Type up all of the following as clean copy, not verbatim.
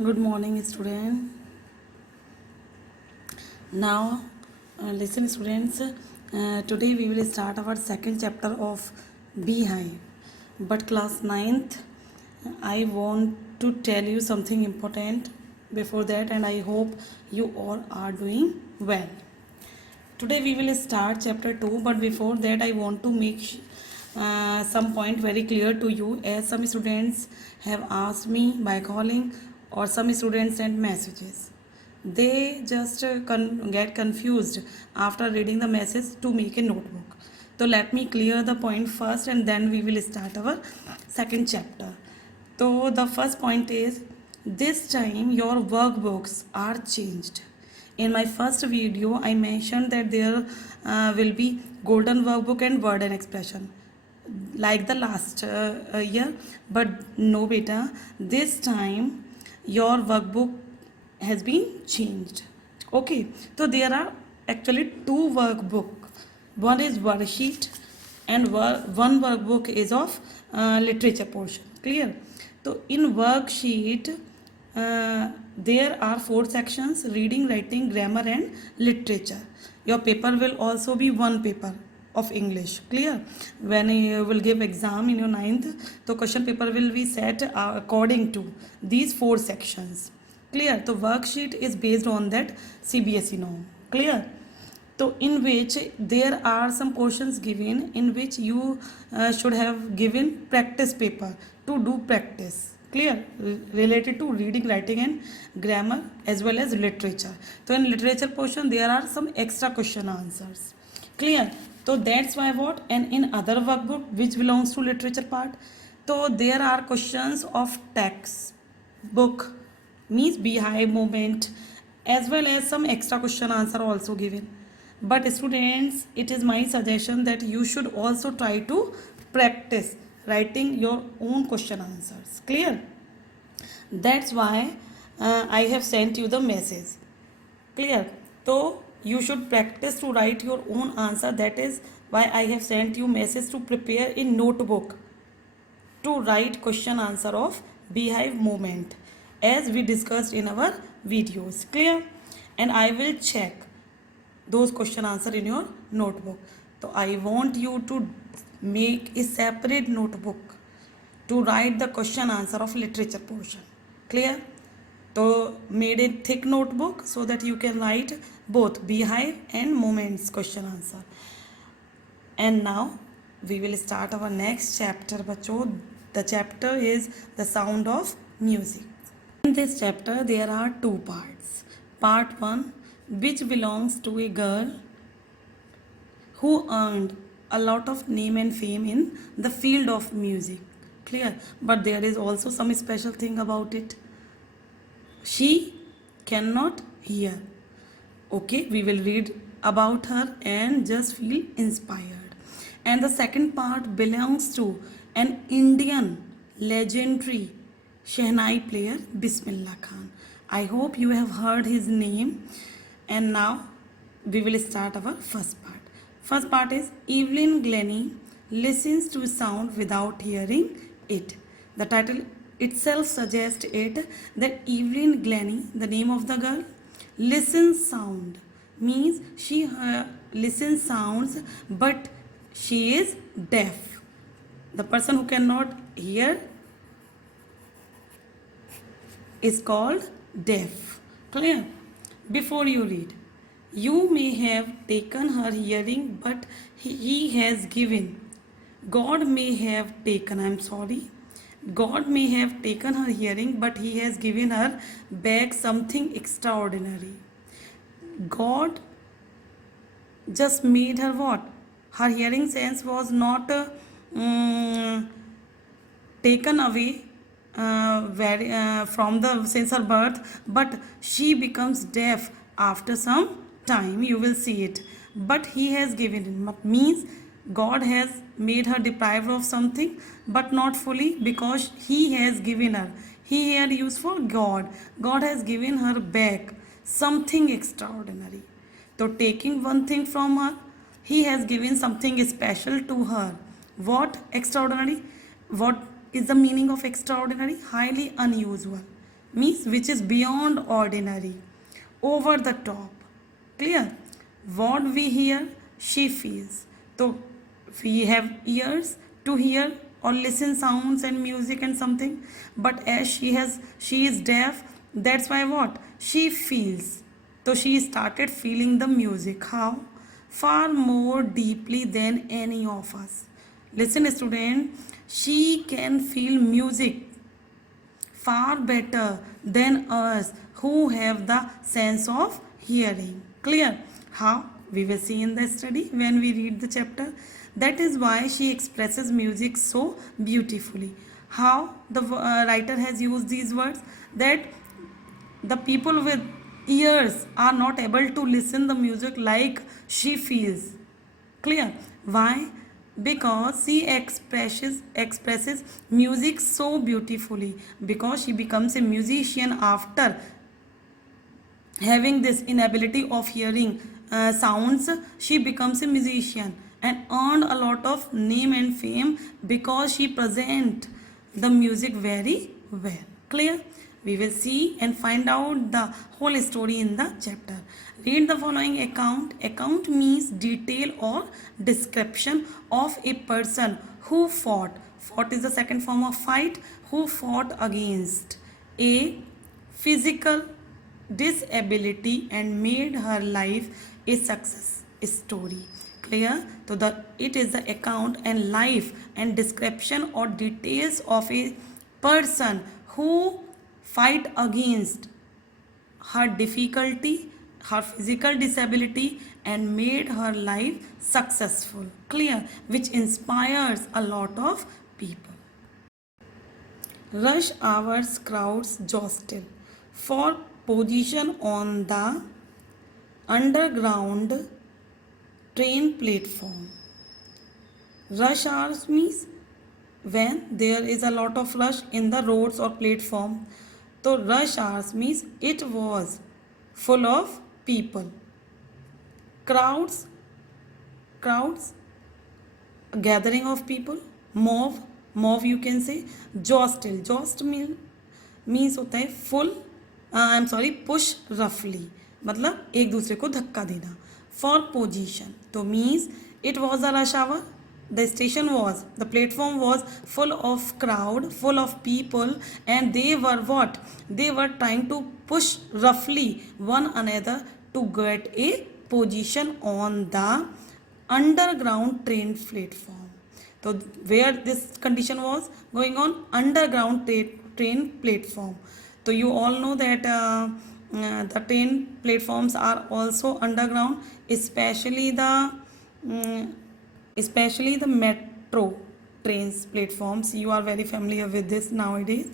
Good morning, student. Now, listen, students. Today we will start our second chapter of Beehive. But class ninth, I want to tell you something important before that, and I hope you all are doing well. Today we will start chapter 2, but before that I want to make some point very clear to you, as some students have asked me by calling or some students send messages. They just get confused after reading the message to make a notebook. So let me clear the point first and then we will start our second chapter. So the first point is, this time your workbooks are changed. In my first video, I mentioned that there will be golden workbook and word and expression like the last year, but no beta, this time your workbook has been changed. Okay, so there are actually two workbook. One is worksheet and one workbook is of literature portion. Clear? So in worksheet there are 4 sections: reading, writing, grammar and literature. Your paper will also be one paper of English. Clear? When you will give exam in your ninth, so question paper will be set according to these 4 sections. Clear? So worksheet is based on that CBSE norm. Clear? So in which there are some questions given in which you should have given practice paper to do practice. Clear? Related to reading, writing and grammar as well as literature. So in literature portion there are some extra question answers. Clear? So that's why what? And in other workbook which belongs to literature part, so there are questions of text book, means Beehive movement, as well as some extra question answer also given. But students, it is my suggestion that you should also try to practice writing your own question answers. Clear? That's why I have sent you the message. Clear? So you should practice to write your own answer. That is why I have sent you message to prepare in notebook to write question answer of Beehive movement as we discussed in our videos. Clear? And I will check those question answer in your notebook. So I want you to make a separate notebook to write the question answer of literature portion. Clear? So made a thick notebook so that you can write both Beehive and moments question answer. And now we will start our next chapter, bacho. The chapter is the sound of music. In this chapter there are 2 parts. Part 1, which belongs to a girl who earned a lot of name and fame in the field of music. Clear? But there is also some special thing about it. She cannot hear. Okay, we will read about her and just feel inspired. And the second part belongs to an Indian legendary Shehnai player, Bismillah Khan. I hope you have heard his name. And now we will start our first part. First part is, Evelyn Glennie listens to sound without hearing it. The title itself suggests it that Evelyn Glennie, the name of the girl, listens sound, means she listens sounds but she is deaf. The person who cannot hear is called deaf. Clear? Before you read, you may have taken her hearing, but he has given. God may have taken, I'm sorry. God may have taken her hearing, but he has given her back something extraordinary. God just made her what? Her hearing sense was not taken away from the since her birth, but she becomes deaf after some time. You will see it. But he has given it, means God has made her deprived of something, but not fully, because he has given her. He here used for God. God has given her back something extraordinary. So taking one thing from her, he has given something special to her. What extraordinary? What is the meaning of extraordinary? Highly unusual. means which is beyond ordinary, over the top. Clear? What we hear, she feels. So we have ears to hear or listen sounds and music and something, but as she is deaf, that's why what? She feels. So she started feeling the music. How? Far more deeply than any of us. Listen, student, she can feel music far better than us who have the sense of hearing. Clear? How? We will see in the study when we read the chapter. That is why she expresses music so beautifully. How the writer has used these words? That the people with ears are not able to listen the music like she feels. Clear? Why? Because she expresses music so beautifully. Because she becomes a musician after having this inability of hearing sounds. She becomes a musician and earned a lot of name and fame because she present the music very well. Clear? We will see and find out the whole story in the chapter. Read the following account. Account means detail or description of a person who fought. Fought is the second form of fight. Who fought against a physical disability and made her life a success story. Clear? So it is the account and life and description or details of a person who fight against her difficulty, her physical disability, and made her life successful. Clear? Which inspires a lot of people. Rush hours crowds jostle for position on the underground train platform. Rush hours means when there is a lot of rush in the roads or platform. So rush hours means it was full of people. Crowds, a gathering of people. Mob you can say. Jost means होता है full, I am sorry, push रफली, मतलब एक दूसरे को धक्का देना. For position तो means it was a rush hour. The station was, the platform was full of crowd, full of people, and they were what? They were trying to push roughly one another to get a position on the underground train platform. So where this condition was going on? Underground train platform. So you all know that the train platforms are also underground, especially the metro trains platforms. You are very familiar with this nowadays.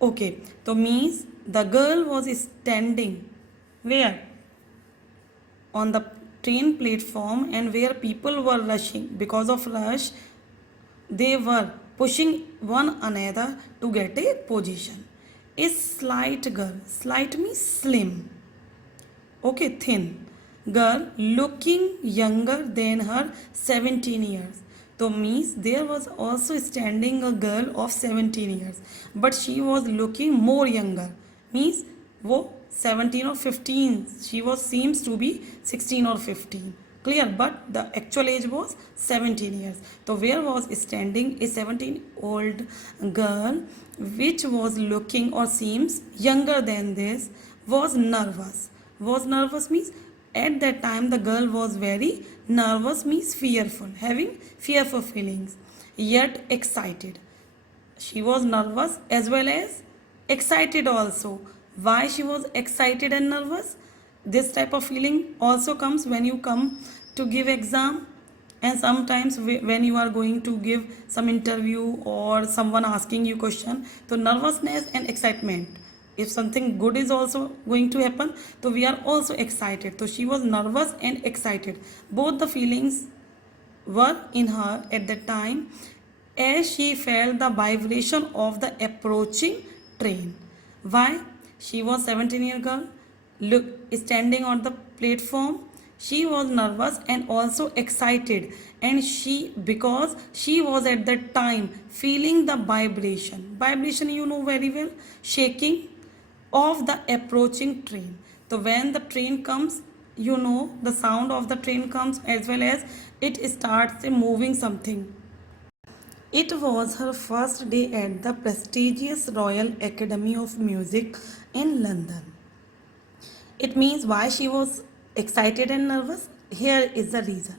Okay, so means the girl was standing where? On the train platform, and where people were rushing. Because of rush, they were pushing one another to get a position. A slight girl, slight means slim, okay, thin girl, looking younger than her 17 years. So means there was also standing a girl of 17 years, but she was looking more younger. Means वो 17 or 15, she was seems to be 16 or 15. Clear? But the actual age was 17 years. So where was standing a 17-year-old girl, which was looking or seems younger than this, was nervous. Was nervous means at that time the girl was very nervous, means fearful, having fearful feelings, yet excited. She was nervous as well as excited also. Why she was excited and nervous? This type of feeling also comes when you come to give exam, and sometimes when you are going to give some interview or someone asking you question. So nervousness and excitement, if something good is also going to happen, so we are also excited. So she was nervous and excited, both the feelings were in her at that time, as she felt the vibration of the approaching train. Why? She was 17-year girl, look, standing on the platform. She was nervous and also excited, and because she was at that time feeling the vibration. Vibration, you know very well, shaking, of the approaching train. So when the train comes, you know the sound of the train comes, as well as it starts moving something. It was her first day at the prestigious Royal Academy of Music in London. It means why she was excited and nervous. Here is the reason.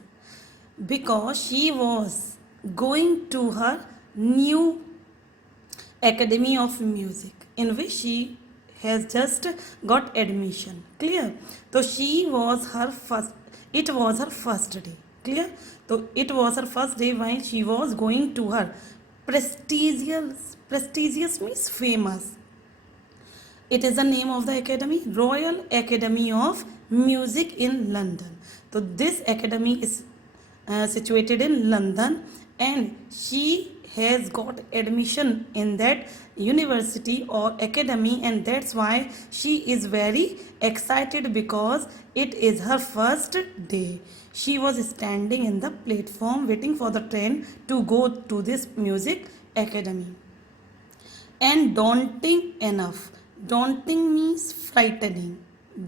Because she was going to her new Academy of Music in which she has just got admission. Clear? So she was her first, it was her first day. Clear? So it was her first day when she was going to her prestigious means famous. It is the name of the academy, Royal Academy of Music in London. So this academy is situated in London, and she has got admission in that university or academy, and that's why she is very excited because it is her first day. She was standing in the platform waiting for the train to go to this music academy. And daunting enough. Daunting means frightening.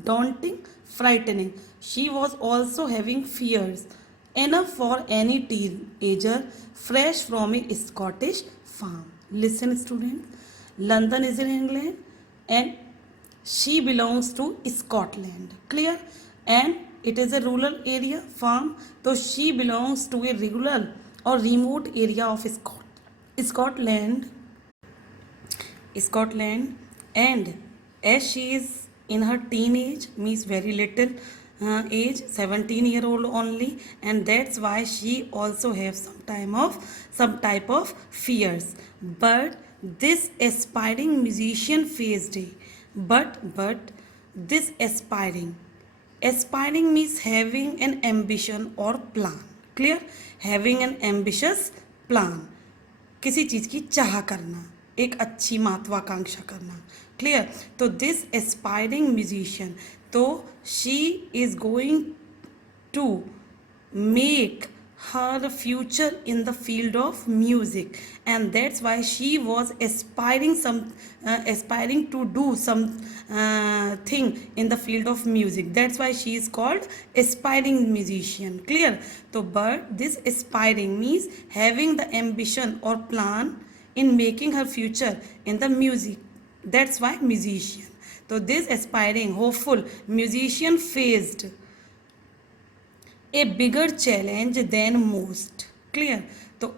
Daunting, frightening. She was also having fears enough for any teenager fresh from a Scottish farm. Listen, students. London is in England and she belongs to Scotland. Clear? And it is a rural area, farm. So she belongs to a rural or remote area of Scotland. Scotland, and as she is in her teenage, means very little age, 17-year-old only, and that's why she also has some type of fears. But this aspiring musician faced a but this aspiring means having an ambition or plan. Clear? Having an ambitious plan, किसी चीज़ की चाह करना, एक अच्छी महत्वाकांक्षा करना. Clear? तो this aspiring musician, तो she is going to make her future in the field of music, and that's why she was aspiring to do some thing in the field of music. That's why she is called aspiring musician. Clear? So but this aspiring means having the ambition or plan in making her future in the music. That's why musician. So this aspiring hopeful musician faced a bigger challenge than most. Clear? So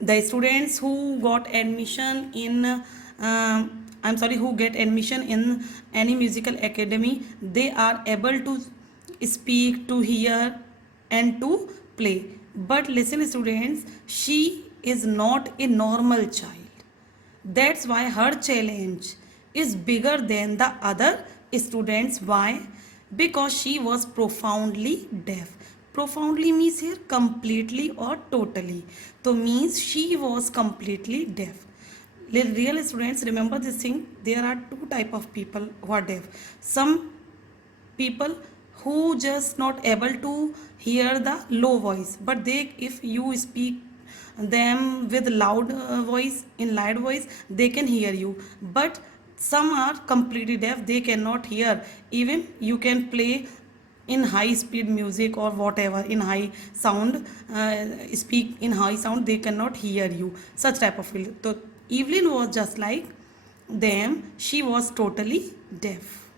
the students who got admission in who get admission in any musical academy, they are able to speak, to hear and to play. But listen, students, she is not a normal child. That's why her challenge is bigger than the other students. Why? Because she was profoundly deaf. Profoundly means here completely or totally. So means she was completely deaf. Real students, remember this thing. There are two type of people who are deaf. Some people who just not able to hear the low voice, but they, if you speak them with loud voice, in loud voice, they can hear you. But some are completely deaf, they cannot hear. Even you can play in high speed music or whatever in high sound, speak in high sound, they cannot hear you. Such type of field. So Evelyn was just like them, she was totally deaf.